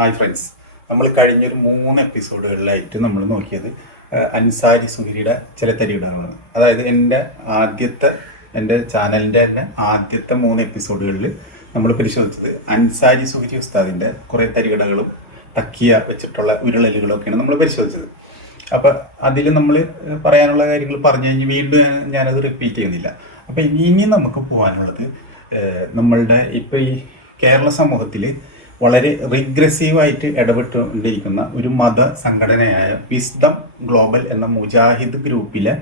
Hi friends, നമ്മൾ കഴിഞ്ഞൊരു 3 എപ്പിസോഡുകളിലായിട്ട് നമ്മൾ നോക്കിയത് അൻസാരി സുഹരിയുടെ ചില തരികിടകളാണ്. അതായത് എൻ്റെ ചാനലിൻ്റെ തന്നെ ആദ്യത്തെ 3 എപ്പിസോഡുകളിൽ നമ്മൾ പരിശോധിച്ചത് അൻസാരി സുഹരി ഉസ്താദിൻ്റെ കുറേ തരികിടകളും തക്കിയ വെച്ചിട്ടുള്ള ഉരുളലുകളൊക്കെയാണ് നമ്മൾ പരിശോധിച്ചത്. അപ്പം അതിൽ നമ്മൾ പറയാനുള്ള കാര്യങ്ങൾ പറഞ്ഞു കഴിഞ്ഞ് വീണ്ടും ഞാനത് റിപ്പീറ്റ് ചെയ്യുന്നില്ല. അപ്പം ഇനി നമുക്ക് പോകാനുള്ളത് നമ്മളുടെ ഇപ്പോൾ ഈ കേരള സമൂഹത്തിൽ വളരെ റിഗ്രസീവായിട്ട് ഇടപെട്ടുകൊണ്ടിരിക്കുന്ന ഒരു മത സംഘടനയായ വിസ്ഡം ഗ്ലോബൽ എന്ന മുജാഹിദ് ഗ്രൂപ്പിലെ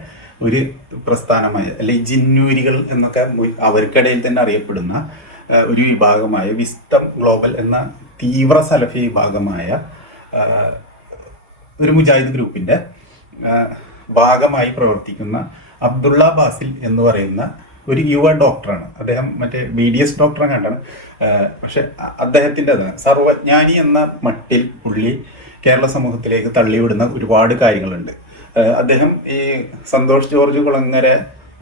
ഒരു പ്രസ്ഥാനമായ അല്ലെങ്കിൽ ജിന്നൂരികൾ എന്നൊക്കെ അവർക്കിടയിൽ തന്നെ അറിയപ്പെടുന്ന ഒരു വിഭാഗമായ വിസ്ഡം ഗ്ലോബൽ എന്ന തീവ്ര സലഫി വിഭാഗമായ ഒരു മുജാഹിദ് ഗ്രൂപ്പിൻ്റെ ഭാഗമായി പ്രവർത്തിക്കുന്ന അബ്ദുള്ള ബാസിൽ എന്ന് പറയുന്ന ഒരു യുവ ഡോക്ടറാണ്. അദ്ദേഹം മറ്റേ BDS ഡോക്ടറെ കണ്ടാണ്. പക്ഷെ അദ്ദേഹത്തിൻ്റെ സർവജ്ഞാനി എന്ന മട്ടിൽ പുള്ളി കേരള സമൂഹത്തിലേക്ക് തള്ളിവിടുന്ന ഒരുപാട് കാര്യങ്ങളുണ്ട്. അദ്ദേഹം ഈ സന്തോഷ് ജോർജ് കുളങ്ങര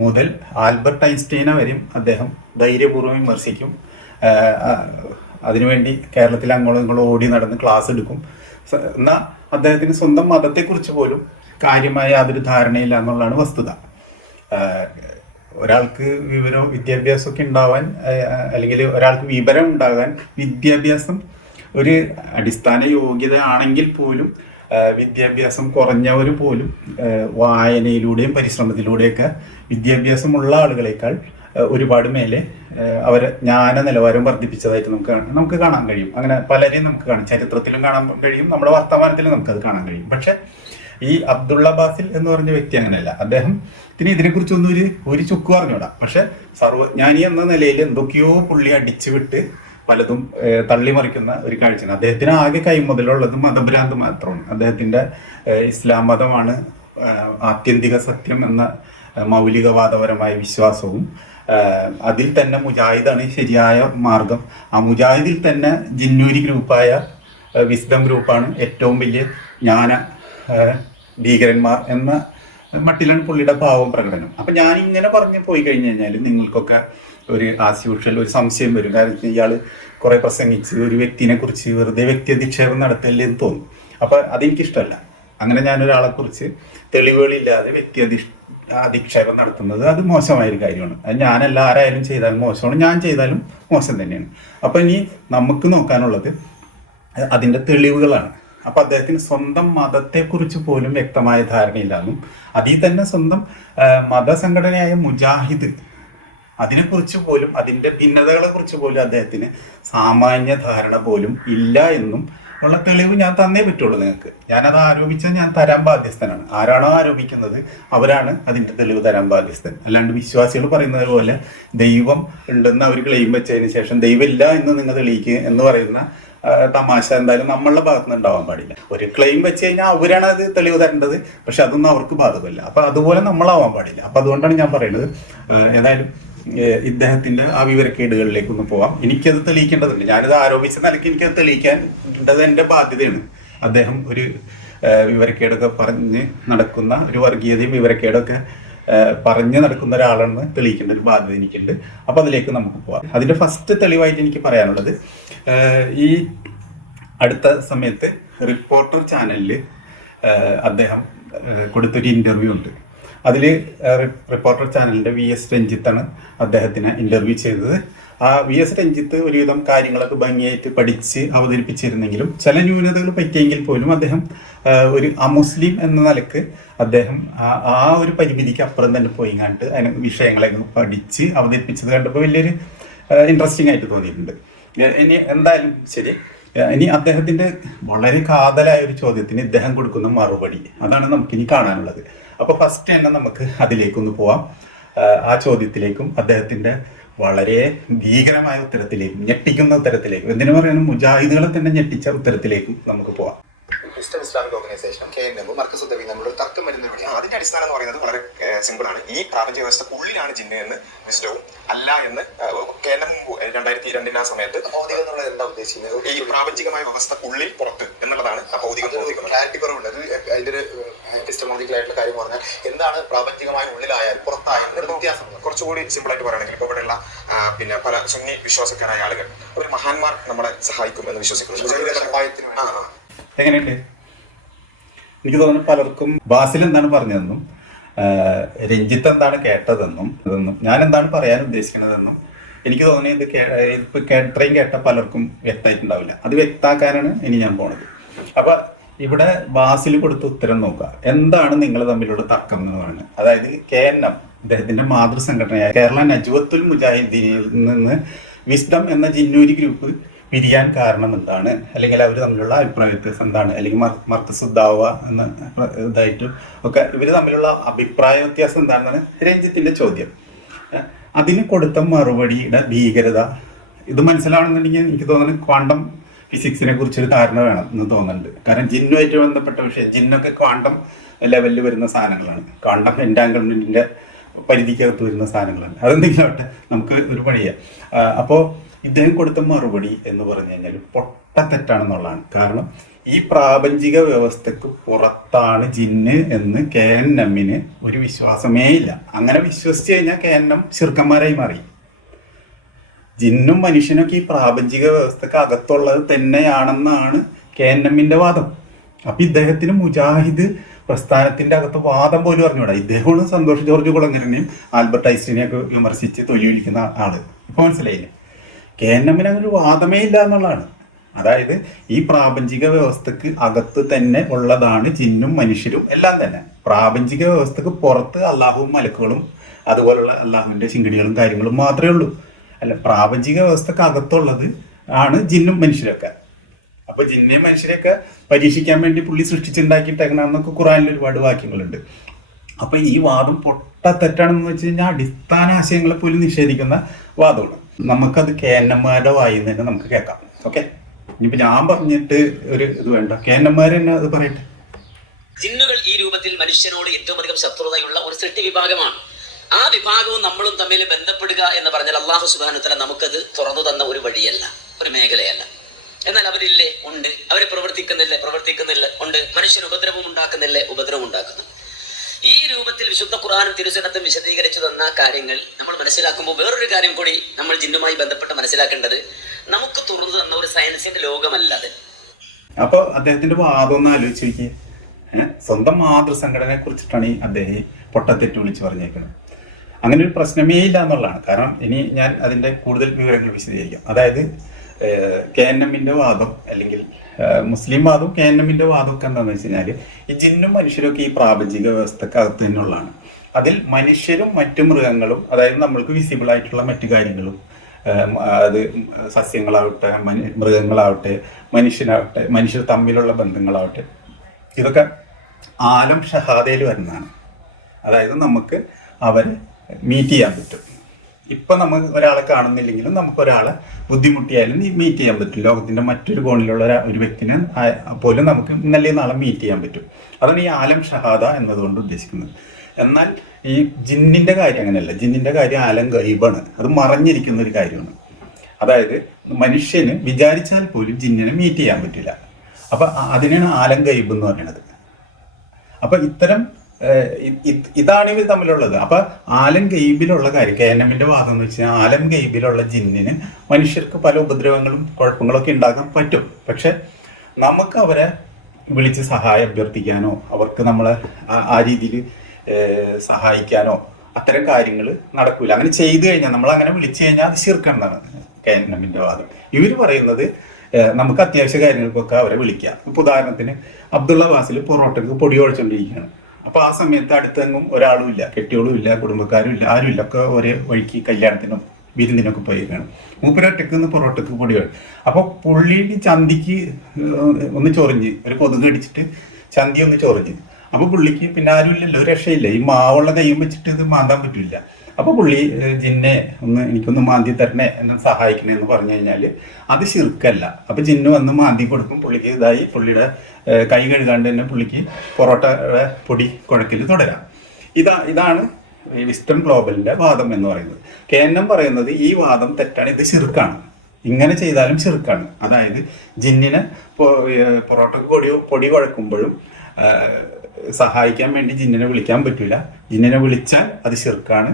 മുതൽ ആൽബർട്ട് ഐൻസ്റ്റീനെ വരെയും അദ്ദേഹം ധൈര്യപൂർവ്വം വിമർശിക്കും. അതിനുവേണ്ടി കേരളത്തിൽ അങ്ങോളം ഇങ്ങോളം ഓടി നടന്ന് ക്ലാസ് എടുക്കും. എന്നാൽ അദ്ദേഹത്തിന് സ്വന്തം മതത്തെക്കുറിച്ച് പോലും കാര്യമായ യാതൊരു ധാരണയില്ല എന്നുള്ളതാണ് വസ്തുത. ഒരാൾക്ക് വിദ്യാഭ്യാസമൊക്കെ ഉണ്ടാവാൻ, അല്ലെങ്കിൽ ഒരാൾക്ക് വിവരം ഉണ്ടാകാൻ വിദ്യാഭ്യാസം ഒരു അടിസ്ഥാന യോഗ്യത ആണെങ്കിൽ പോലും വിദ്യാഭ്യാസം കുറഞ്ഞവർ പോലും വായനയിലൂടെയും പരിശ്രമത്തിലൂടെയൊക്കെ വിദ്യാഭ്യാസമുള്ള ആളുകളെക്കാൾ ഒരുപാട് മേലെ അവരെ ജ്ഞാന നിലവാരം വർദ്ധിപ്പിച്ചതായിട്ട് നമുക്ക് കാണാൻ കഴിയും. അങ്ങനെ പലരെയും നമുക്ക് കാണാം, ചരിത്രത്തിലും കാണാൻ കഴിയും, നമ്മുടെ വർത്തമാനത്തിലും നമുക്കത് കാണാൻ കഴിയും. പക്ഷെ ഈ അബ്ദുള്ള ബാസിൽ എന്ന് പറഞ്ഞ വ്യക്തി അങ്ങനെയല്ല. അദ്ദേഹത്തിന് ഇതിനെക്കുറിച്ചൊന്നും ഒരു ചുക്ക് പറഞ്ഞൂടാ. പക്ഷെ സർവജ്ഞാനി എന്ന നിലയിൽ എന്തൊക്കെയോ പുള്ളി അടിച്ചു വിട്ട് പലതും തള്ളിമറിക്കുന്ന ഒരു കാഴ്ചയാണ്. അദ്ദേഹത്തിന് ആകെ കൈമുതലുള്ളത് മതഭ്രാന്ത് മാത്രമാണ്. അദ്ദേഹത്തിൻ്റെ ഇസ്ലാം മതമാണ് ആത്യന്തിക സത്യം എന്ന മൗലികവാദപരമായ വിശ്വാസവും, അതിൽ തന്നെ മുജാഹിദാണ് ശരിയായ മാർഗം. ആ മുജാഹിദിൽ തന്നെ ജിന്നൂരി ഗ്രൂപ്പായ വിസ്ഡം ഗ്രൂപ്പാണ് ഏറ്റവും വലിയ ജ്ഞാന ഭീകരന്മാർ എന്ന മട്ടിലാണ് പുള്ളിയുടെ ഭാവം പ്രകടനം. അപ്പം ഞാനിങ്ങനെ പറഞ്ഞു പോയി കഴിഞ്ഞു കഴിഞ്ഞാൽ നിങ്ങൾക്കൊക്കെ ഒരു ആസ് യൂഷ്വൽ ഒരു സംശയം വരും. കാരണം ഇയാൾ കുറേ പ്രസംഗിച്ച് ഒരു വ്യക്തിനെ കുറിച്ച് വെറുതെ വ്യക്തി അധിക്ഷേപം നടത്തല്ലേ എന്ന് തോന്നും. അപ്പം അതെനിക്കിഷ്ടമല്ല. അങ്ങനെ ഞാനൊരാളെ കുറിച്ച് തെളിവുകളില്ലാതെ അധിക്ഷേപം നടത്തുന്നത് അത് മോശമായൊരു കാര്യമാണ്. അത് ഞാനല്ല, ആരായാലും ചെയ്താലും മോശമാണ്, ഞാൻ ചെയ്താലും മോശം തന്നെയാണ്. അപ്പം ഇനി നമുക്ക് നോക്കാനുള്ളത് അതിൻ്റെ തെളിവുകളാണ്. അപ്പം അദ്ദേഹത്തിന് സ്വന്തം മതത്തെക്കുറിച്ച് പോലും വ്യക്തമായ ധാരണയില്ലാന്നും അതിൽ തന്നെ സ്വന്തം മതസംഘടനയായ മുജാഹിദ് അതിനെക്കുറിച്ച് പോലും, അതിൻ്റെ ഭിന്നതകളെ കുറിച്ച് പോലും അദ്ദേഹത്തിന് സാമാന്യ ധാരണ പോലും ഇല്ല എന്നും ഉള്ള തെളിവ് ഞാൻ തന്നേ പറ്റുള്ളൂ നിങ്ങൾക്ക്. ഞാനത് ആരോപിച്ചാൽ ഞാൻ തരാൻ ബാധ്യസ്ഥനാണ്. ആരാണോ ആരോപിക്കുന്നത് അവരാണ് അതിൻ്റെ തെളിവ് തരാൻ ബാധ്യസ്ഥൻ. അല്ലാണ്ട് വിശ്വാസികൾ പറയുന്നത് പോലെ ദൈവം ഉണ്ടെന്ന് അവർ ക്ലെയിം വെച്ചതിന് ശേഷം ദൈവം ഇല്ല എന്ന് നിങ്ങൾ തെളിയിക്കുക എന്ന് പറയുന്ന തമാശ എന്തായാലും നമ്മളുടെ ഭാഗത്തുനിന്ന് ഉണ്ടാവാൻ പാടില്ല. ഒരു ക്ലെയിം വെച്ച് കഴിഞ്ഞാൽ അവരാണ് അത് തെളിവ് തരേണ്ടത്. പക്ഷെ അതൊന്നും അവർക്ക് ബാധകമല്ല. അപ്പം അതുപോലെ നമ്മളാവാൻ പാടില്ല. അപ്പം അതുകൊണ്ടാണ് ഞാൻ പറയുന്നത്. ഏതായാലും ഇദ്ദേഹത്തിൻ്റെ ആ വിവരക്കേടുകളിലേക്കൊന്ന് പോവാം. എനിക്കത് തെളിയിക്കേണ്ടതുണ്ട്. ഞാനിത് ആരോപിച്ച നിലയ്ക്ക് എനിക്കത് തെളിയിക്കേണ്ടത് എൻ്റെ ബാധ്യതയാണ്. അദ്ദേഹം ഒരു വിവരക്കേടൊക്കെ പറഞ്ഞ് നടക്കുന്ന, ഒരു വർഗീയതയും വിവരക്കേടൊക്കെ പറഞ്ഞ് നടക്കുന്ന ഒരാളാണെന്ന് തെളിയിക്കേണ്ട ഒരു ബാധ്യത എനിക്കുണ്ട്. അപ്പം അതിലേക്ക് നമുക്ക് പോവാം. അതിൻ്റെ ഫസ്റ്റ് തെളിവായിട്ട് എനിക്ക് പറയാനുള്ളത്, ഈ അടുത്ത സമയത്ത് റിപ്പോർട്ടർ ചാനലിൽ അദ്ദേഹം കൊടുത്തൊരു ഇൻ്റർവ്യൂ ഉണ്ട്. അതിൽ റിപ്പോർട്ടർ ചാനലിൻ്റെ VS രഞ്ജിത്താണ് അദ്ദേഹത്തിന് ഇൻ്റർവ്യൂ ചെയ്തത്. ആ VS രഞ്ജിത്ത് ഒരുവിധം കാര്യങ്ങളൊക്കെ ഭംഗിയായിട്ട് പഠിച്ച് അവതരിപ്പിച്ചിരുന്നെങ്കിലും ചില ന്യൂനതകൾ പറ്റിയെങ്കിൽ പോലും അദ്ദേഹം ഒരു അമുസ്ലിം എന്ന നിലക്ക് അദ്ദേഹം ആ ഒരു പരിമിതിക്ക് അപ്പുറം തന്നെ പോയി കണ്ട് അതിന് വിഷയങ്ങളൊക്കെ പഠിച്ച് അവതരിപ്പിച്ചത് കണ്ടപ്പോൾ വലിയൊരു ഇൻട്രസ്റ്റിംഗ് ആയിട്ട് തോന്നിയിട്ടുണ്ട്. ഇനി എന്തായാലും ശരി, ഇനി അദ്ദേഹത്തിൻ്റെ വളരെ കാതലായ ഒരു ചോദ്യത്തിന് ഇദ്ദേഹം കൊടുക്കുന്ന മറുപടി, അതാണ് നമുക്കിനി കാണാനുള്ളത്. അപ്പോൾ ഫസ്റ്റ് തന്നെ നമുക്ക് അതിലേക്കൊന്ന് പോവാം. ആ ചോദ്യത്തിലേക്കും അദ്ദേഹത്തിൻ്റെ വളരെ ഭീകരമായ ഉത്തരത്തിലേക്കും, ഞെട്ടിക്കുന്ന ഉത്തരത്തിലേക്കും, എന്തിനു പറയാനും മുജാഹിദുകളെ തന്നെ ഞെട്ടിച്ച ഉത്തരത്തിലേക്കും നമുക്ക് പോവാം. വിസ്ഡം ഇസ്ലാമിക് ഓർഗനൈസേഷനും KNM മർക്കസുദ്ദവി തമ്മിലുള്ള തർക്കം വരുന്ന വഴിയാണ്. അതിന്റെ അടിസ്ഥാനം എന്ന് പറയുന്നത് വളരെ സിമ്പിൾ ആണ്. ഈ പ്രാപഞ്ചിക വ്യവസ്ഥക്കുള്ളിലാണ് ജിന്ന് എന്ന് വിസ്ഡവും അല്ല എന്ന് KNM 2002 ആ സമയത്ത് ഭൗതികം എന്നുള്ളത് എന്താ ഉദ്ദേശിക്കുന്നത്? ഈ പ്രാപഞ്ചികമായ വ്യവസ്ഥക്കുള്ളിൽ പുറത്ത് എന്നുള്ളതാണ് ഭൗതികം. ക്ലാരിറ്റി കുറവുണ്ട്. അതിന്റെ ഒരു എപ്പിസ്റ്റമോളജിക്കൽ ആയിട്ടുള്ള കാര്യം പറഞ്ഞാൽ എന്താണ് പ്രാപഞ്ചികമായ ഉള്ളിലായാൽ പുറത്തായാലും വ്യത്യാസം കുറച്ചുകൂടി സിമ്പിൾ ആയിട്ട് പറയുകയാണെങ്കിൽ ഇപ്പോൾ ഇവിടെയുള്ള പിന്നെ പല സുന്നി വിശ്വാസക്കാരായ ആളുകൾ ഒരു മഹാന്മാർ നമ്മളെ സഹായിക്കും എന്ന് വിശ്വസിക്കുന്നു. എങ്ങനെയുണ്ട്? എനിക്ക് തോന്നുന്നു പലർക്കും ബാസിൽ എന്താണ് പറഞ്ഞതെന്നും രഞ്ജിത്ത് എന്താണ് കേട്ടതെന്നും ഞാൻ എന്താണ് പറയാൻ ഉദ്ദേശിക്കുന്നതെന്നും എനിക്ക് തോന്നുന്നത് ഇപ്പൊ ഇത്രയും കേട്ട പലർക്കും വ്യക്തമായിട്ടുണ്ടാവില്ല. അത് വ്യക്താക്കാനാണ് ഇനി ഞാൻ പോണത്. അപ്പൊ ഇവിടെ ബാസിൽ കൊടുത്ത ഉത്തരം നോക്കുക. എന്താണ് നിങ്ങൾ തമ്മിലുള്ള തർക്കം എന്ന് പറയുന്നത്? അതായത് KNM അദ്ദേഹത്തിന്റെ മാതൃസംഘടനയായ കേരള നജ്വത്തുൽ മുജാഹിദീനിൽ നിന്ന് വിസ്ഡം എന്ന ജിന്നൂരി ഗ്രൂപ്പ് പിരിയാൻ കാരണം എന്താണ്, അല്ലെങ്കിൽ അവർ തമ്മിലുള്ള അഭിപ്രായ വ്യത്യാസം എന്താണ്, അല്ലെങ്കിൽ മർക്കസുദ്ദാവ എന്ന ഇതായിട്ടും ഒക്കെ ഇവർ തമ്മിലുള്ള അഭിപ്രായ വ്യത്യാസം എന്താണെന്നാണ് രഞ്ജിത്തിന്റെ ചോദ്യം. അതിന് കൊടുത്ത മറുപടിയുടെ ഭീകരത ഇത് മനസ്സിലാവണമെന്നുണ്ടെങ്കിൽ എനിക്ക് തോന്നുന്നത് ക്വാണ്ടം ഫിസിക്സിനെ കുറിച്ചൊരു ധാരണ വേണം എന്ന് തോന്നുന്നുണ്ട്. കാരണം ജിന്നുമായിട്ട് ബന്ധപ്പെട്ട വിഷയം, ജിന്നൊക്കെ ക്വാണ്ടം ലെവലിൽ വരുന്ന സാധനങ്ങളാണ്, ക്വാണ്ടം എൻറ്റാങ്കിൾമെന്റിന്റെ പരിധിക്കകത്ത് വരുന്ന സാധനങ്ങളാണ്. അതെന്തെങ്കിലും ആവട്ടെ, നമുക്ക് ഒരു പണിയാം. അപ്പോൾ ഇദ്ദേഹം കൊടുത്ത മറുപടി എന്ന് പറഞ്ഞു കഴിഞ്ഞാൽ പൊട്ടത്തെറ്റാണെന്നുള്ളതാണ്. കാരണം ഈ പ്രാപഞ്ചിക വ്യവസ്ഥക്ക് പുറത്താണ് ജിന്ന് എന്ന് KNM-ന് ഒരു വിശ്വാസമേ ഇല്ല. അങ്ങനെ വിശ്വസിച്ച് കഴിഞ്ഞാൽ KNM ശിർക്കന്മാരായി മാറി. ജിന്നും മനുഷ്യനൊക്കെ ഈ പ്രാപഞ്ചിക വ്യവസ്ഥക്ക് അകത്തുള്ളത് തന്നെയാണെന്നാണ് KNM-ന്റെ വാദം. അപ്പൊ ഇദ്ദേഹത്തിന് മുജാഹിദ് പ്രസ്ഥാനത്തിന്റെ അകത്ത് വാദം പോലും അറിഞ്ഞൂടാ. ഇദ്ദേഹമാണ് സന്തോഷ് ജോർജ് കുളങ്ങരനെയും ആൽബർട്ട് ഐൻസ്റ്റീനെയൊക്കെ വിമർശിച്ച് തൊലിയൊലിക്കുന്ന ആള്. ഇപ്പൊ മനസ്സിലായില്ലേ? KNM-ന് അങ്ങനെ ഒരു വാദമേ ഇല്ല എന്നുള്ളതാണ്. അതായത് ഈ പ്രാപഞ്ചിക വ്യവസ്ഥക്ക് അകത്ത് തന്നെ ഉള്ളതാണ് ജിന്നും മനുഷ്യരും എല്ലാം തന്നെ. പ്രാപഞ്ചിക വ്യവസ്ഥക്ക് പുറത്ത് അള്ളാഹുവും മലക്കുകളും അതുപോലുള്ള അള്ളാഹുവിന്റെ ചിങ്കിടികളും കാര്യങ്ങളും മാത്രമേ ഉള്ളൂ. അല്ല, പ്രാപഞ്ചിക വ്യവസ്ഥക്ക് അകത്തുള്ളത് ആണ് ജിന്നും മനുഷ്യരൊക്കെ. അപ്പൊ ജിന്നെയും മനുഷ്യരെയൊക്കെ പരീക്ഷിക്കാൻ വേണ്ടി പുള്ളി സൃഷ്ടിച്ചുണ്ടാക്കിയിട്ടേക്കണമെന്നൊക്കെ ഖുറാനിൽ ഒരുപാട് വാക്യങ്ങളുണ്ട്. അപ്പൊ ഈ വാദം തെറ്റാണെന്ന് വെച്ച് കഴിഞ്ഞാൽ അടിസ്ഥാന ആശയങ്ങളെ പോലും നിഷേധിക്കുന്ന വാദമാണ്. നമുക്കത് KNM-മാരുടെ വായിൽ നിന്ന് തന്നെ നമുക്ക് കേൾക്കാം. ഓക്കെ, ഇനിയിപ്പോ ഞാൻ പറഞ്ഞിട്ട് ഒരു ഇത് വേണ്ട, KNM-മാർ തന്നെ അത് പറയട്ടെ. ജിന്നുകൾ ഈ രൂപത്തിൽ മനുഷ്യനോട് ഏറ്റവും അധികം ശത്രുതയുള്ള ഒരു സൃഷ്ടി വിഭാഗമാണ്. ആ വിഭാഗവും നമ്മളും തമ്മിൽ ബന്ധപ്പെടുക എന്ന് പറഞ്ഞാൽ അള്ളാഹു സുബ്ഹാനഹു വ തആല നമുക്കത് തുറന്നു തന്ന ഒരു വഴിയല്ല, ഒരു മേഖലയല്ല. എന്നാൽ അവരില്ലേ? ഉണ്ട്. അവരെ പ്രവർത്തിക്കുന്നില്ല ഉണ്ട്. മനുഷ്യന് ഉപദ്രവം ഉണ്ടാക്കുന്നു. ഈ രൂപത്തിൽ വിശുദ്ധ ഖുർആനും തിരുസുന്നത്തും വിശദീകരിച്ചു തന്ന കാര്യങ്ങൾ നമ്മൾ മനസ്സിലാക്കുമ്പോൾ വേറൊരു കാര്യം കൂടി നമ്മൾ ജിന്നുമായി ബന്ധപ്പെട്ട് മനസ്സിലാക്കേണ്ടത്, നമുക്ക് തുറന്നു തന്ന ഒരു സയൻസിന്റെ ലോകമല്ല അത്. അപ്പൊ അദ്ദേഹത്തിന്റെ വാദം ഒന്ന് ആലോചിച്ച് നോക്കിയേ. സ്വന്തം മാതൃസംഘടനയെ കുറിച്ചിട്ടാണ് ഈ അദ്ദേഹം പൊട്ടത്തെറ്റ് വിളിച്ച് പറഞ്ഞേക്കുന്നത്. അങ്ങനെ ഒരു പ്രശ്നമേ ഇല്ല എന്നുള്ളതാണ്. കാരണം ഇനി ഞാൻ അതിന്റെ കൂടുതൽ വിവരങ്ങൾ വിശദീകരിക്കാം. അതായത് KNM-ന്റെ വാദം അല്ലെങ്കിൽ മുസ്ലിം വാദവും KNM-ന്റെ വാദമൊക്കെ എന്താണെന്ന് വെച്ച് കഴിഞ്ഞാൽ ഈ ജിന്നും മനുഷ്യരൊക്കെ ഈ പ്രാപഞ്ചിക വ്യവസ്ഥക്കകത്ത് തന്നെയുള്ളതാണ്. അതിൽ മനുഷ്യരും മറ്റു മൃഗങ്ങളും, അതായത് നമ്മൾക്ക് വിസിബിൾ ആയിട്ടുള്ള മറ്റു കാര്യങ്ങളും, അത് സസ്യങ്ങളാവട്ടെ മൃഗങ്ങളാവട്ടെ മനുഷ്യനാവട്ടെ മനുഷ്യർ തമ്മിലുള്ള ബന്ധങ്ങളാവട്ടെ, ഇതൊക്കെ ആലം ഷഹാദയിൽ വരുന്നതാണ്. അതായത് നമുക്ക് അവരെ മീറ്റ് ചെയ്യാൻ പറ്റും. ഇപ്പൊ നമുക്ക് ഒരാളെ കാണുന്നില്ലെങ്കിലും നമുക്ക് ഒരാളെ ബുദ്ധിമുട്ടിയാലും മീറ്റ് ചെയ്യാൻ പറ്റും. ലോകത്തിന്റെ മറ്റൊരു കോണിലുള്ള ഒരു വ്യക്തിനെ പോലും നമുക്ക് ഇന്നലെ നാളെ മീറ്റ് ചെയ്യാൻ പറ്റും. അതാണ് ഈ ആലം ഷഹാദ എന്നതുകൊണ്ട് ഉദ്ദേശിക്കുന്നത്. എന്നാൽ ഈ ജിന്നിന്റെ കാര്യം അങ്ങനെയല്ല. ജിന്നിന്റെ കാര്യം ആലം ഗൈബാണ്, അത് മറഞ്ഞിരിക്കുന്ന ഒരു കാര്യമാണ്. അതായത് മനുഷ്യന് വിചാരിച്ചാൽ പോലും ജിന്നിനെ മീറ്റ് ചെയ്യാൻ പറ്റില്ല. അപ്പൊ അതിനാണ് ആലം ഗൈബ് എന്ന് പറയുന്നത്. അപ്പൊ ഇത്തരം ഇതാണ് ഇവർ തമ്മിലുള്ളത്. അപ്പൊ ആലം ഗൈബിലുള്ള കാര്യം, KNM-ന്റെ വാദം എന്ന് വെച്ചാൽ ആലം ഗൈബിലുള്ള ജിന്നിന് മനുഷ്യർക്ക് പല ഉപദ്രവങ്ങളും കുഴപ്പങ്ങളൊക്കെ ഉണ്ടാക്കാൻ പറ്റും. പക്ഷെ നമുക്ക് അവരെ വിളിച്ച് സഹായം അഭ്യർത്ഥിക്കാനോ അവർക്ക് നമ്മളെ ആ രീതിയിൽ സഹായിക്കാനോ അത്തരം കാര്യങ്ങൾ നടക്കൂല. അങ്ങനെ ചെയ്തു കഴിഞ്ഞാൽ, നമ്മൾ അങ്ങനെ വിളിച്ചു കഴിഞ്ഞാൽ അത് ശിർക്കാണെന്നാണ് KNM-ന്റെ വാദം. ഇവർ പറയുന്നത് നമുക്ക് അത്യാവശ്യ കാര്യങ്ങൾക്കൊക്കെ അവരെ വിളിക്കാം. ഇപ്പൊ ഉദാഹരണത്തിന് അബ്ദുള്ള ബാസിൽ പൊറോട്ടക്ക് പൊടി ഒഴിച്ചുകൊണ്ടിരിക്കുകയാണ്. അപ്പൊ ആ സമയത്ത് അടുത്തെങ്ങും ഒരാളും ഇല്ല, കെട്ടിയോളും ഇല്ല, കുടുംബക്കാരും ഇല്ല, ആരും ഇല്ല. ഒക്കെ ഒരേ വഴിക്ക് കല്യാണത്തിനും വിരുന്നിനൊക്കെ പോയിരിക്കുകയാണ്. മൂപ്പരൊറ്റക്ക് നിന്ന് പൊറോട്ടക്ക് പൊടി കഴിയും. അപ്പൊ പുള്ളി ചന്തിക്ക് ഒന്ന് ചൊറിഞ്ഞ്, ഒരു കൊതുക് അടിച്ചിട്ട് ചന്തി ഒന്ന് ചൊറിഞ്ഞ്. അപ്പൊ പുള്ളിക്ക് പിന്നെ ആരും ഇല്ലല്ലോ, ഒരു രക്ഷയില്ല. ഈ മാവുള്ള കയ്യും വെച്ചിട്ട് ഇത് മാന്താൻ പറ്റില്ല. അപ്പൊ പുള്ളി ജിന്നെ എനിക്കൊന്ന് മാന്തി തരണേ എന്നെ സഹായിക്കണേ എന്ന് പറഞ്ഞു കഴിഞ്ഞാല് അത് ശിർക്കല്ല. അപ്പൊ ജിന്ന് വന്ന് മാന്തി കൊടുക്കും, പുള്ളിക്ക് ഇതായി, പുള്ളിയുടെ കൈ കഴുകാണ്ട് തന്നെ പുള്ളിക്ക് പൊറോട്ടയുടെ പൊടി കുഴക്കൽ തുടരാം. ഇതാണ് വിസ്റ്റേൺ ഗ്ലോബലിന്റെ വാദം എന്ന് പറയുന്നത്. KNM പറയുന്നത് ഈ വാദം തെറ്റാണ്, ഇത് ശിർക്കാണ്, ഇങ്ങനെ ചെയ്താലും ശിർക്കാണ്. അതായത് ജിന്നിനെ പൊറോട്ടക്ക് പൊടി കുഴക്കുമ്പോഴും സഹായിക്കാൻ വേണ്ടി ജിന്നിനെ വിളിക്കാൻ പറ്റില്ല, ജിന്നിനെ വിളിച്ചാൽ അത് ശിർക്കാണ്,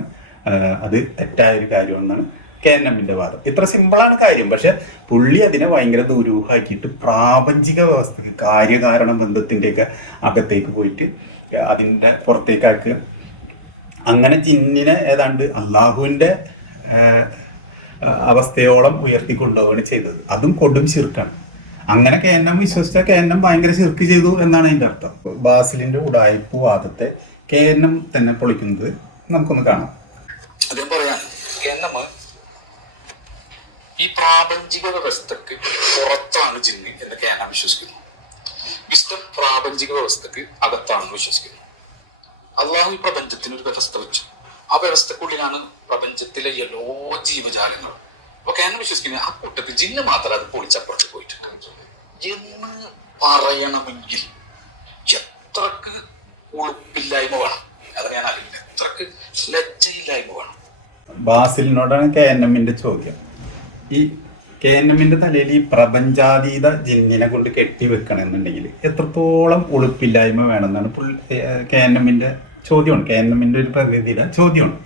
അത് തെറ്റായ ഒരു കാര്യമെന്നാണ് KNMന്റെ വാദം. ഇത്ര സിമ്പിളാണ് കാര്യം. പക്ഷെ പുള്ളി അതിനെ ഭയങ്കര ദുരൂഹമാക്കിയിട്ട് പ്രാപഞ്ചിക വ്യവസ്ഥക്ക് കാര്യകാരണ ബന്ധത്തിൻ്റെയൊക്കെ അകത്തേക്ക് പോയിട്ട് അതിൻ്റെ പുറത്തേക്കാക്കുക. അങ്ങനെ ജിന്നിനെ ഏതാണ്ട് അള്ളാഹുവിൻ്റെ അവസ്ഥയോളം ഉയർത്തിക്കൊണ്ടുപോവുകയാണ് ചെയ്തത്. അതും കൊടും ശിർക്കാണ്. അങ്ങനെ KNM വിശ്വസിച്ച KNM ഭയങ്കര ശിർക്ക് ചെയ്തു എന്നാണ് അതിൻ്റെ അർത്ഥം. ബാസിലിന്റെ ഉടായ്പ വാദത്തെ KNM തന്നെ പൊളിക്കുന്നത് നമുക്കൊന്ന് കാണാം. അദ്ദേഹം പറയാണ് KNM ഈ പ്രാപഞ്ചിക വ്യവസ്ഥക്ക് പുറത്താണ് ജിന്ന് എന്ന് KNM വിശ്വസിക്കുന്നു. വിസ്റ്റം പ്രാപഞ്ചിക വ്യവസ്ഥക്ക് അകത്താണെന്ന് വിശ്വസിക്കുന്നു. അള്ളാഹു ഈ പ്രപഞ്ചത്തിന് ഒരു വ്യവസ്ഥ വെച്ചു. ആ വ്യവസ്ഥക്കുള്ളിലാണ് പ്രപഞ്ചത്തിലെ എല്ലാ ജീവജാലങ്ങളും. അപ്പൊ KNM വിശ്വസിക്കുന്നത് ആ കൂട്ടത്തിൽ ജിന്ന് മാത്രം അത് പൊളിച്ചപ്പുറത്ത് പോയിട്ടുണ്ട് എന്ന് പറയണമെങ്കിൽ എത്രക്ക് ഉളുപ്പില്ലായ്മ വേണം, അത് ഞാൻ അറിയില്ല, എത്രക്ക് ലജ്ജയില്ലായ്മ വേണം. ബാസിലിനോടാണ് KNMന്റെ ചോദ്യം. ഈ KNMന്റെ തലയിൽ ഈ പ്രപഞ്ചാതീത ജിന്നിനെ കൊണ്ട് കെട്ടിവെക്കണമെന്നുണ്ടെങ്കിൽ എത്രത്തോളം ഉളുപ്പില്ലായ്മ വേണമെന്നാണ് KNMന്റെ ചോദ്യമാണ്, KNMന്റെ ഒരു പ്രതിനിധിയുടെ ചോദ്യമാണ്.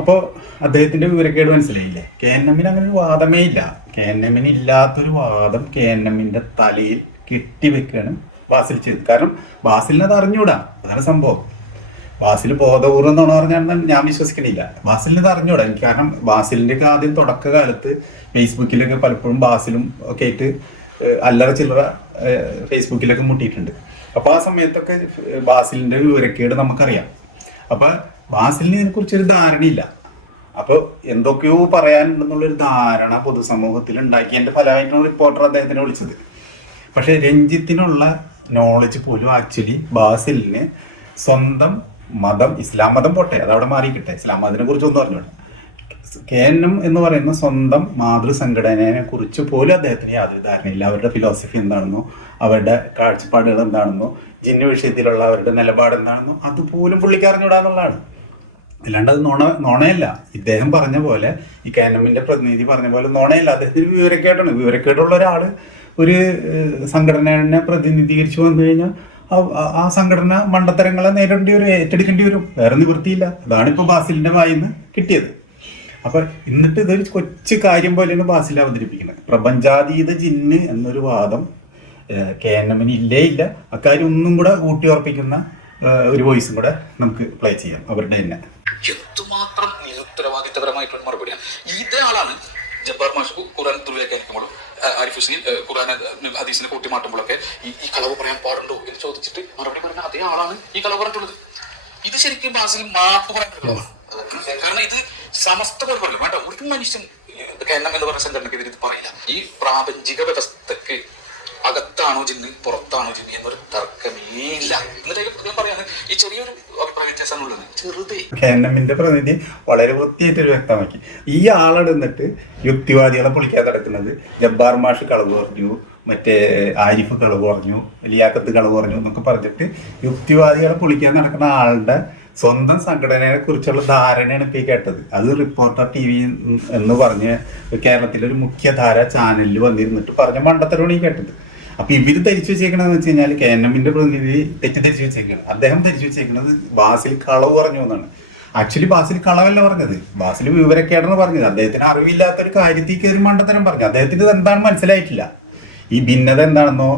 അപ്പോൾ അദ്ദേഹത്തിന്റെ വിവരക്കേട് മനസ്സിലായില്ലേ? KNMന് അങ്ങനെ ഒരു വാദമേ ഇല്ല. KNMന് ഇല്ലാത്തൊരു വാദം KNMന്റെ തലയിൽ കെട്ടിവെക്കുകയാണ് ബാസിൽ ചെയ്തത്. കാരണം ബാസിലിന് അത് അറിഞ്ഞൂടാ, അതാണ് സംഭവം. ബാസിൽ ബോധപൂർവ്വം നുണ പറഞ്ഞാണെന്ന് ഞാൻ വിശ്വസിക്കണില്ല. ബാസിലിന് ഇത് അറിഞ്ഞൂടാ. എനിക്ക് കാരണം ബാസിലിന്റെ ഒക്കെ ആദ്യം തുടക്കകാലത്ത് ഫേസ്ബുക്കിലൊക്കെ പലപ്പോഴും ബാസിലും ഒക്കെ ആയിട്ട് അല്ലറ ചില്ലറ ഫേസ്ബുക്കിലൊക്കെ മുട്ടിയിട്ടുണ്ട്. അപ്പൊ ആ സമയത്തൊക്കെ ബാസിലിന്റെ വിവരക്കേട് നമുക്കറിയാം. അപ്പൊ ബാസിലിന് ഇതിനെക്കുറിച്ചൊരു ധാരണയില്ല. അപ്പോൾ എന്തൊക്കെയോ പറയാനുണ്ടെന്നുള്ളൊരു ധാരണ പൊതുസമൂഹത്തിൽ ഉണ്ടാക്കിയതിന്റെ ഫലമായിട്ടാണ് റിപ്പോർട്ടർ അദ്ദേഹത്തിനെ വിളിച്ചത്. പക്ഷെ രഞ്ജിത്തിനുള്ള നോളജ് പോലും ആക്ച്വലി ബാസിലിന് സ്വന്തം മതം, ഇസ്ലാം മതം പോട്ടെ, അതവിടെ മാറിക്കിട്ടെ, ഇസ്ലാം മതത്തിനെ കുറിച്ച് ഒന്നും അറിഞ്ഞോട്ടെ, KNM എന്ന് പറയുന്ന സ്വന്തം മാതൃസംഘടനയെ കുറിച്ച് പോലും അദ്ദേഹത്തിന് യാതൊരു ധാരണയില്ല. അവരുടെ ഫിലോസഫി എന്താണെന്നോ, അവരുടെ കാഴ്ചപ്പാടുകൾ എന്താണെന്നോ, ജിന്ന വിഷയത്തിലുള്ള അവരുടെ നിലപാട് എന്താണെന്നോ അതുപോലും പുള്ളിക്ക് അറിഞ്ഞൂടാന്നുള്ളതാണ്. അല്ലാണ്ട് അത് നോണയല്ല. ഇദ്ദേഹം പറഞ്ഞ പോലെ, ഈ KNMന്റെ പ്രതിനിധി പറഞ്ഞ പോലെ നോണയല്ല. അദ്ദേഹത്തിന് വിവരക്കേടാണ്. വിവരക്കേടുള്ള ഒരാൾ ഒരു സംഘടനയെ പ്രതിനിധീകരിച്ചു വന്നു കഴിഞ്ഞാൽ ആ സംഘടന മണ്ടത്തരങ്ങളെ ഏറ്റെടുക്കേണ്ടി വരും. വേറെ നിവൃത്തിയില്ല. അതാണ് ഇപ്പോൾ ബാസിലിന്റെ വായിന്ന് കിട്ടിയത്. അപ്പൊ എന്നിട്ട് ഇതൊരു കൊച്ചു കാര്യം പോലെയാണ് ബാസിൽ അവതരിപ്പിക്കുന്നത്. പ്രപഞ്ചാതീത ജിന്ന് എന്നൊരു വാദം KNMന് ഇല്ലേ ഇല്ല. അക്കാര്യം ഒന്നും കൂടെ ഊട്ടി ഉറപ്പിക്കുന്ന ഒരു വോയിസും കൂടെ നമുക്ക് പ്ലേ ചെയ്യാം അവരുടെ തന്നെ. എന്തുമാത്രം നിരുത്തരവാദിത്തപരമായിട്ടുള്ള മറുപടിയാണ്. ഇതേ ആളാണ് ജബ്ബാർ മാഷ് ഖുർആൻ ദുർവ്യാഖ്യാനിക്കുമ്പോഴും ആരിഫ് ഹുസ്നി ഖുർആൻ ഹദീസിനെ കൂട്ടിമാറ്റുമ്പോഴൊക്കെ ഈ കളവ് പറയാൻ പാടുണ്ടോ എന്ന് ചോദിച്ചിട്ട് മറുപടി പറഞ്ഞ അതേ ആളാണ് ഈ കളവ് പറഞ്ഞിട്ടുള്ളത്. ഇത് ശരിക്കും ബാസിൽ മാപ്പ് പറയാനുള്ളതാണ്. കാരണം ഇത് സമസ്ത പോലെ വേണ്ട ഒരു മനുഷ്യൻ KNM എന്ന് പറഞ്ഞ സംഘടനയ്ക്ക് ഇതിൽ പറയില്ല. ഈ പ്രാപഞ്ചിക വ്യവസ്ഥക്ക് അകത്താണോ ജിന്ന് പുറത്താണോ ജിന്ന് എന്നൊരു തർക്കമേ ഇല്ല. എന്നിട്ട് ഞാൻ പറയാണ് ഈ ചെറിയൊരു അഭിപ്രായ വ്യത്യാസമാണുള്ളത്, ചെറുതേ. KNMന്റെ പ്രതിനിധി വളരെ വൃത്തിയായിട്ടൊരു വ്യക്തമാക്കി. ഈ ആളെടുന്നിട്ട് യുക്തിവാദികളെ പൊളിക്കാതെ നടക്കുന്നത് ജബ്ബാർ മാഷ് കളവ് പറഞ്ഞു, മറ്റേ ആരിഫ് കളവ് പറഞ്ഞു, ലിയാഖത്ത് കളവ് പറഞ്ഞു എന്നൊക്കെ പറഞ്ഞിട്ട് യുക്തിവാദികളെ പൊളിക്കാൻ നടക്കുന്ന ആളുടെ സ്വന്തം സംഘടനയെ കുറിച്ചുള്ള ധാരണയാണ് ഇപ്പൊ ഈ കേട്ടത്. അത് റിപ്പോർട്ടർ TV എന്ന് പറഞ്ഞ് കേരളത്തിലെ ഒരു മുഖ്യധാര ചാനലിൽ വന്നിരുന്നിട്ട് പറഞ്ഞ മണ്ടത്തരമാണ് ഈ കേട്ടത്. അപ്പൊ ഇവര് ധരിച്ചു വെച്ചേക്കണെന്ന് വെച്ച് കഴിഞ്ഞാൽ KNMന്റെ പ്രതിനിധി തെറ്റിദ്ധരിച്ചു വെച്ചേക്കണം. അദ്ദേഹം ധരിച്ചു വെച്ചേക്കുന്നത് ബാസിൽ കളവ് പറഞ്ഞു എന്നാണ്. ആക്ച്വലി ബാസിൽ കളവല്ല പറഞ്ഞത്, ബാസിൽ വിവരക്കേടാണ് പറഞ്ഞത്. അദ്ദേഹത്തിന് അറിവില്ലാത്തൊരു കാര്യത്തിൽ കയറി മണ്ടത്തരം പറഞ്ഞു. അദ്ദേഹത്തിന് ഇത് എന്താണ് മനസ്സിലായിട്ടില്ല. ഈ ഭിന്നത എന്താണെന്നോ,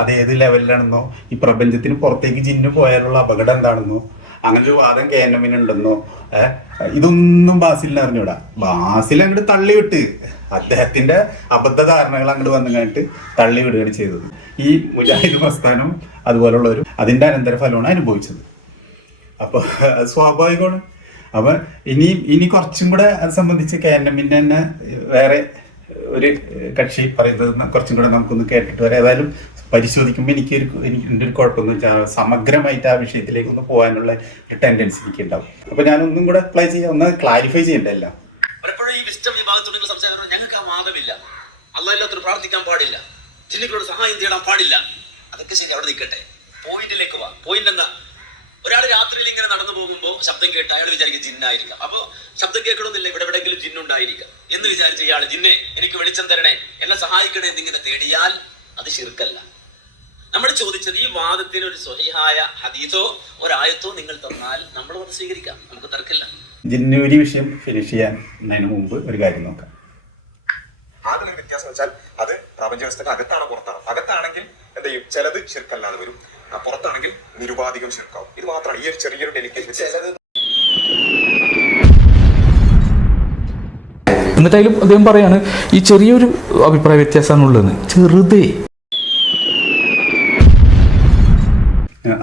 അത് ഏത് ലെവലിലാണെന്നോ, ഈ പ്രപഞ്ചത്തിന് പുറത്തേക്ക് ജിന്ന് പോയാലുള്ള അപകടം എന്താണെന്നോ, അങ്ങനെ ഒരു വാദം KNMനുണ്ടെന്നോ ഇതൊന്നും ബാസിലിന് അറിഞ്ഞൂടാ. ബാസിൽ അങ്ങോട്ട് തള്ളിവിട്ട് അദ്ദേഹത്തിന്റെ അബദ്ധ ധാരണകൾ അങ്ങോട്ട് വന്നു കഴിഞ്ഞിട്ട് തള്ളി വിടുകയാണ് ചെയ്തത്. ഈ മുജാഹിദ് പ്രസ്ഥാനവും അതുപോലുള്ളവരും അതിന്റെ അനന്തരഫലമാണ് അനുഭവിച്ചത്. അപ്പൊ അത് സ്വാഭാവികമാണ്. അപ്പൊ ഇനി കുറച്ചും കൂടെ അത് സംബന്ധിച്ച് KNMന്റെ തന്നെ വേറെ ഒരു കക്ഷി പറയുന്നത് കുറച്ചും കൂടെ നമുക്കൊന്ന് കേട്ടിട്ട് വരാം. ഏതായാലും പരിശോധിക്കുമ്പോൾ എൻ്റെ ഒരു കുഴപ്പമെന്ന് വെച്ചാൽ സമഗ്രമായിട്ട് ആ വിഷയത്തിലേക്ക് ഒന്ന് പോകാനുള്ള ഒരു ടെൻഡൻസി എനിക്ക് ഉണ്ടാവും. അപ്പൊ ഞാനൊന്നും കൂടെ അപ്ലൈ ചെയ്യാം, ഒന്ന് ക്ലാരിഫൈ ചെയ്യണ്ട എല്ലാം. പലപ്പോഴും ഈ വിസ്റ്റം വിഭാഗത്തോട് സംസാരിക്കുന്നത് ഞങ്ങൾക്ക് ആ വാദമില്ല, അല്ലാത്തൊരു പ്രാർത്ഥിക്കാൻ പാടില്ല, ജിന്നുകളോട് സഹായം തേടാൻ പാടില്ല അതൊക്കെ ശരി, അവിടെ നിൽക്കട്ടെ. പോയിന്റിലേക്ക് വാ. പോയിന്റ് എന്താ? ഒരാൾ രാത്രിയിൽ ഇങ്ങനെ നടന്നു പോകുമ്പോൾ ശബ്ദം കേട്ട് അയാൾ വിചാരിക്കും ജിന്നായിരിക്കാം. അപ്പോൾ ശബ്ദം കേൾക്കണമെന്നില്ല, ഇവിടെ എവിടെയെങ്കിലും ജിന്നുണ്ടായിരിക്കാം എന്ന് വിചാരിച്ച ഇയാൾ ജിന്നെ എനിക്ക് വെളിച്ചം തരണേ, എന്നെ സഹായിക്കണേ എന്നിങ്ങനെ തേടിയാൽ അത് ശിർക്കല്ല. നമ്മൾ ചോദിച്ചത് ഈ വാദത്തിന് ഒരു സ്വഹീഹായ ഹദീസോ ഒരായത്തോ നിങ്ങൾ തന്നാൽ നമ്മൾ അത് സ്വീകരിക്കാം, നമുക്ക് തർക്കില്ല. ജിന്നൂരി വിഷയം ഫിനിഷ് ചെയ്യുന്നതിന് മുമ്പ് ഒരു കാര്യം നോക്കാം. ആദ്യം വ്യത്യാസം വെച്ചാൽ അത് പ്രാപഞ്ച വ്യവസ്ഥക്ക് അകത്താണോ പുറത്താണോ? അകത്താണെങ്കിൽ എന്ത് ചെയ്യും? ചിലത് ശിർക്കല്ലാതെ വരും, പുറത്താണെങ്കിൽ നിരുപാധികം ശിർക്കാവും. ഇത് മാത്രമാണ് ഈ ഒരു ചെറിയൊരു ഡെലിക്കേറ്റ്. എന്നിട്ട് അതിൽ അദ്ദേഹം പറയാണ് ഈ ചെറിയൊരു അഭിപ്രായ വ്യത്യാസമാണുള്ളത്, ചെറുതേ.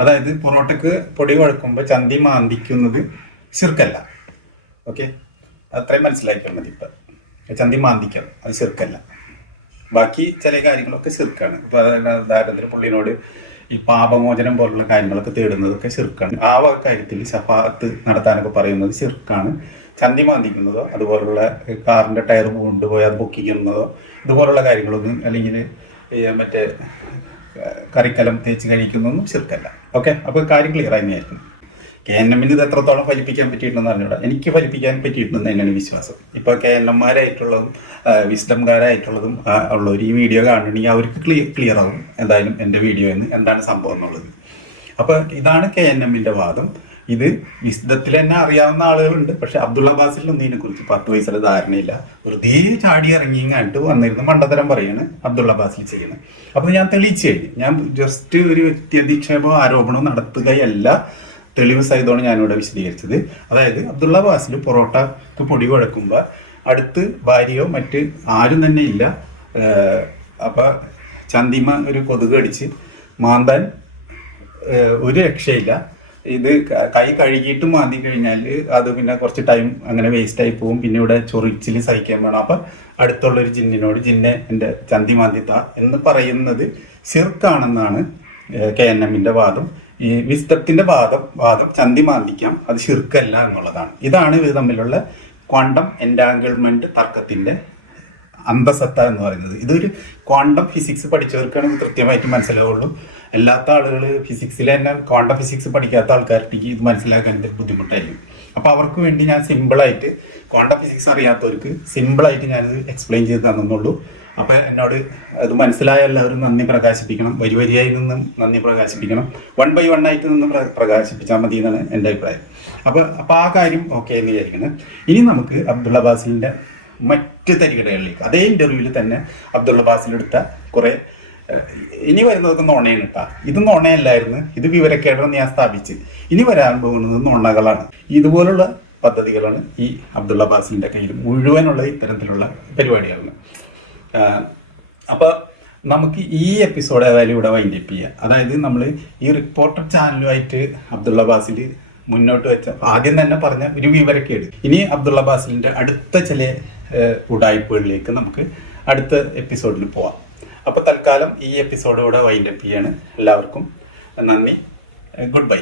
അതായത് പൊറോട്ടക്ക് പൊടി കുഴക്കുമ്പോൾ ചന്തി മാന്തിക്കുന്നത് ശിർക്കല്ല. ഓക്കെ, അത്രയും മനസ്സിലാക്കിയാൽ മതി. ഇപ്പം ചന്തി മാന്തിക്കണം, അത് ശിർക്കല്ല. ബാക്കി ചില കാര്യങ്ങളൊക്കെ ശിർക്കാണ്. ഇപ്പൊ ഉദാഹരണത്തിന് പുള്ളിനോട് ഈ പാപമോചനം പോലുള്ള കാര്യങ്ങളൊക്കെ തേടുന്നതൊക്കെ ശിർക്കാണ്. ആ കാര്യത്തിൽ ശഫാഅത്ത് നടത്താനൊക്കെ പറയുന്നത് ശിർക്കാണ്. ചന്തി മാന്തിക്കുന്നതോ അതുപോലുള്ള കാറിന്റെ ടയർ കൊണ്ടുപോയി അത് പൊക്കിക്കുന്നതോ ഇതുപോലുള്ള കാര്യങ്ങളൊന്നും, അല്ലെങ്കിൽ മറ്റേ കറിക്കലം തേച്ച് കഴിക്കുന്നൊന്നും ശിർക്കല്ല. ഓക്കെ, അപ്പോൾ കാര്യം ക്ലിയർ ആയിരിക്കും. KNM ഇത് എത്രത്തോളം ഫലിപ്പിക്കാൻ പറ്റിയിട്ടുണ്ടെന്ന് അറിഞ്ഞൂടാ. എനിക്ക് ഫലിപ്പിക്കാൻ പറ്റിയിട്ടുണ്ടെന്ന് തന്നെയാണ് വിശ്വാസം. ഇപ്പോൾ KNM-മാരായിട്ടുള്ളതും വിസ്ഡംകാരായിട്ടുള്ളതും ഉള്ളവർ ഈ വീഡിയോ കാണണമെങ്കിൽ അവർക്ക് ക്ലിയർ ആവും എന്തായാലും എൻ്റെ വീഡിയോ എന്ന് എന്താണ് സംഭവം എന്നുള്ളത്. അപ്പോൾ ഇതാണ് KNM-ന്റെ വാദം. ഇത് വിസ്ഡത്തിൽ തന്നെ അറിയാവുന്ന ആളുകളുണ്ട്, പക്ഷെ അബ്ദുള്ള ബാസിലൊന്നും ഇതിനെക്കുറിച്ച് 10 പൈസയുടെ ധാരണയില്ല. വെറുതെ ചാടി ഇറങ്ങി കണ്ടിട്ട് വന്നിരുന്ന മണ്ടത്തരം പറയാണ് അബ്ദുള്ള ബാസിൽ ചെയ്യുന്നത്. അപ്പോൾ ഞാൻ തെളിയിച്ചു കഴിഞ്ഞു. ഞാൻ ജസ്റ്റ് ഒരു വ്യക്തിയധിക്ഷേപമോ ആരോപണമോ നടത്തുകയല്ല, തെളിവ് സഹിതമാണ് ഞാനിവിടെ വിശദീകരിച്ചത്. അതായത് അബ്ദുള്ള ബാസിൽ പൊറോട്ടക്ക് പൊടി കുഴക്കുമ്പോൾ അടുത്ത് ഭാര്യയോ മറ്റ് ആരും തന്നെ ഇല്ല. അപ്പം ചന്തിമ ഒരു കൊതുക് അടിച്ച് മാന്താൻ ഒരു രക്ഷയില്ല. ഇത് കൈ കഴുകിയിട്ട് മാന്തി കഴിഞ്ഞാൽ അത് പിന്നെ കുറച്ച് ടൈം അങ്ങനെ വേസ്റ്റായി പോകും. പിന്നെ ഇവിടെ ചൊറിച്ചിൽ സഹിക്കാൻ വേണം. അപ്പം അടുത്തുള്ളൊരു ജിന്നിനോട് ജിന്നെ എൻ്റെ ചന്തി മാന്തിത്ത എന്ന് പറയുന്നത് ശിർക്കാണെന്നാണ് KNM-ന്റെ വാദം. ഈ വിസ്ഡത്തിന്റെ വാദം ചന്തി മാന്തിക്കാം, അത് ശിർക്കല്ല എന്നുള്ളതാണ്. ഇതാണ് ഇവർ തമ്മിലുള്ള ക്വാണ്ടം എൻറ്റാങ്കിൾമെന്റ് തർക്കത്തിന്റെ അന്തസത്ത എന്ന് പറയുന്നത്. ഇതൊരു ക്വാണ്ടം ഫിസിക്സ് പഠിച്ചവർക്കാണ് കൃത്യമായിട്ട് മനസ്സിലാവുള്ളൂ. അല്ലാത്ത ആളുകൾ ഫിസിക്സിൽ തന്നെ ക്വാണ്ടം ഫിസിക്സ് പഠിക്കാത്ത ആൾക്കാർക്ക് ഇത് മനസ്സിലാക്കാൻ ബുദ്ധിമുട്ടായിരിക്കും. അപ്പോൾ അവർക്ക് വേണ്ടി ഞാൻ സിമ്പിളായിട്ട്, ക്വാണ്ടം ഫിസിക്സ് അറിയാത്തവർക്ക് സിമ്പിളായിട്ട് ഞാനിത് എക്സ്പ്ലെയിൻ ചെയ്ത് തന്നുള്ളൂ. അപ്പോൾ എന്നോട് അത് മനസ്സിലായ എല്ലാവരും നന്ദി പ്രകാശിപ്പിക്കണം. വരിയായി നിന്നും നന്ദി പ്രകാശിപ്പിക്കണം. 1 by 1 ആയിട്ട് നിന്നും പ്രകാശിപ്പിച്ചാൽ മതി എന്നാണ് എൻ്റെ അഭിപ്രായം. അപ്പോൾ ആ കാര്യം ഓക്കെ എന്ന് വിചാരിക്കണം. ഇനി നമുക്ക് അബ്ദുള്ള ബാസിലിൻ്റെ മറ്റ് തരികിടകളിലേക്ക്, അതേ ഇൻ്റർവ്യൂവിൽ തന്നെ അബ്ദുള്ള ബാസിലെടുത്ത കുറേ, ഇനി വരുന്നതൊക്കെ നുണയാണ് കേട്ടോ. ഇത് നുണയല്ലായിരുന്നു, ഇത് വിവരക്കേടെന്ന് ഞാൻ സ്ഥാപിച്ച്. ഇനി വരാൻ പോകുന്നത് നുണകളാണ്. ഇതുപോലുള്ള പദ്ധതികളാണ് ഈ അബ്ദുള്ള ബാസിലിൻ്റെ കയ്യിൽ മുഴുവനുള്ള ഇത്തരത്തിലുള്ള പരിപാടികളാണ്. അപ്പോൾ നമുക്ക് ഈ എപ്പിസോഡ് ഏതായാലും ഇവിടെ വൈൻഡപ്പ് ചെയ്യാം. അതായത് നമ്മൾ ഈ റിപ്പോർട്ടർ ചാനലുമായിട്ട് അബ്ദുള്ള ബാസിൽ മുന്നോട്ട് വെച്ച ആദ്യം തന്നെ പറഞ്ഞ ഒരു വിവരക്കേട്. ഇനി അബ്ദുള്ള ബാസിലിൻ്റെ അടുത്ത ചില ഉടായ്പകളിലേക്ക് നമുക്ക് അടുത്ത എപ്പിസോഡിൽ പോവാം. അപ്പോൾ തൽക്കാലം ഈ എപ്പിസോഡ് ഇവിടെ വൈൻഡപ്പ് ചെയ്യാണ്. എല്ലാവർക്കും നന്ദി, ഗുഡ് ബൈ.